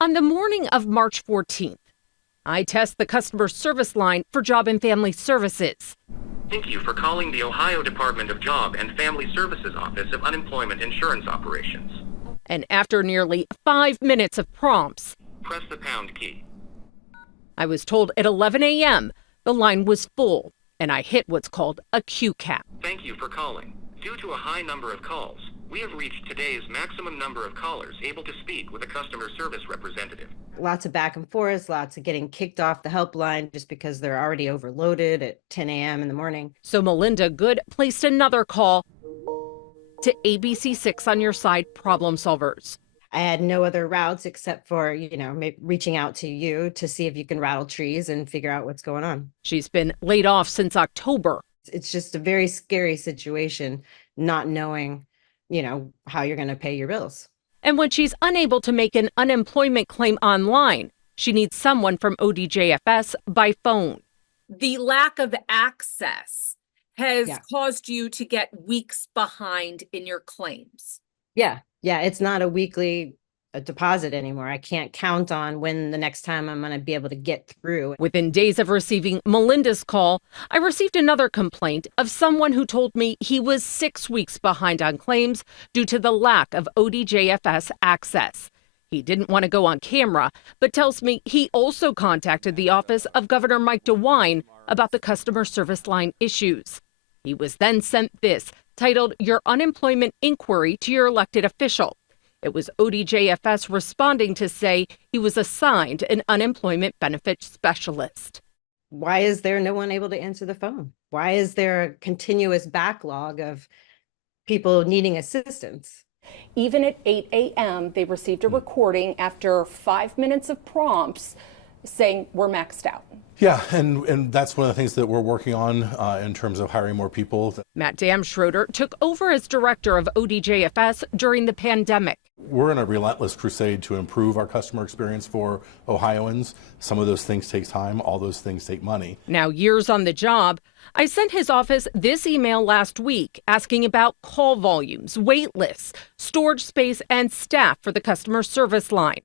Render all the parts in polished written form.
On the morning of March 14th, I test the customer service line for Job and Family Services. Thank you for calling the Ohio Department of Job and Family Services Office of Unemployment Insurance Operations. And after nearly 5 minutes of prompts, Press the pound key. I was told at 11 a.m. the line was full, and I hit what's called a queue cap. Thank you for calling. Due to a high number of calls, we have reached today's maximum number of callers able to speak with a customer service representative. Lots of back and forth, lots of getting kicked off the helpline just because they're already overloaded at 10 a.m. in the morning. So Melinda Good placed another call to ABC6 on Your Side problem solvers. I had no other routes except for, reaching out to you to see if you can rattle trees and figure out what's going on. She's been laid off since October. It's just a very scary situation, not knowing, how you're going to pay your bills. And when she's unable to make an unemployment claim online, she needs someone from ODJFS by phone. The lack of access has Yeah. caused you to get weeks behind in your claims. Yeah. It's not a weekly deposit anymore. I can't count on when the next time I'm going to be able to get through. Within days of receiving Melinda's call, I received another complaint of someone who told me he was 6 weeks behind on claims due to the lack of ODJFS access. He didn't want to go on camera, but tells me he also contacted the office of Governor Mike DeWine about the customer service line issues. He was then sent this, titled Your Unemployment Inquiry to Your Elected Official. It was ODJFS responding to say he was assigned an unemployment benefit specialist. Why is there no one able to answer the phone? Why is there a continuous backlog of people needing assistance? Even at 8 a.m., they received a recording after 5 minutes of prompts saying we're maxed out. Yeah, and that's one of the things that we're working on in terms of hiring more people. Matt Damschroeder took over as director of ODJFS during the pandemic. We're in a relentless crusade to improve our customer experience for Ohioans. Some of those things take time. All those things take money. Now, years on the job, I sent his office this email last week asking about call volumes, wait lists, storage space, and staff for the customer service line.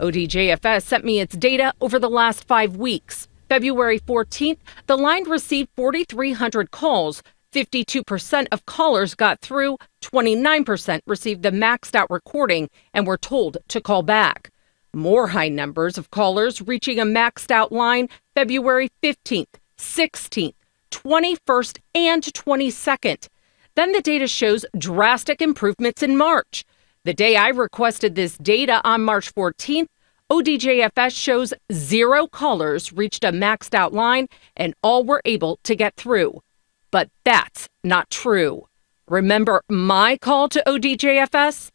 ODJFS sent me its data over the last 5 weeks. February 14th, the line received 4,300 calls. 52% of callers got through, 29% received the maxed out recording and were told to call back. More high numbers of callers reaching a maxed out line February 15th, 16th, 21st, and 22nd. Then the data shows drastic improvements in March. The day I requested this data on March 14th, ODJFS shows 0 callers reached a maxed out line and all were able to get through. But that's not true. Remember my call to ODJFS?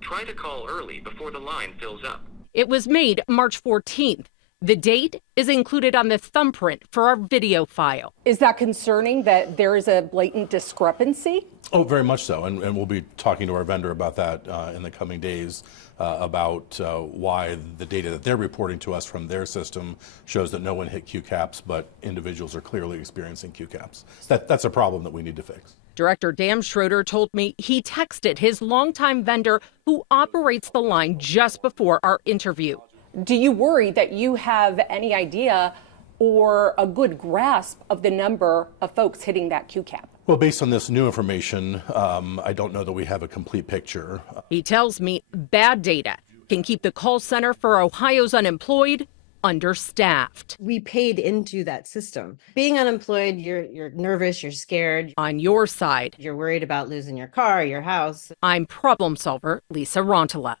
Try to call early before the line fills up. It was made March 14th. The date is included on the thumbprint for our video file. Is that concerning that there is a blatant discrepancy? Oh, very much so. And we'll be talking to our vendor about that in the coming days about why the data that they're reporting to us from their system shows that no one hit Q caps, but individuals are clearly experiencing Q caps. That's a problem that we need to fix. Director Damschroeder told me he texted his longtime vendor who operates the line just before our interview. Do you worry that you have any idea or a good grasp of the number of folks hitting that Q cap? Well, based on this new information, I don't know that we have a complete picture. He tells me bad data can keep the call center for Ohio's unemployed understaffed. We paid into that system. Being unemployed, you're nervous, you're scared. On your side, You're worried about losing your car, your house. I'm problem solver Lisa Rantala.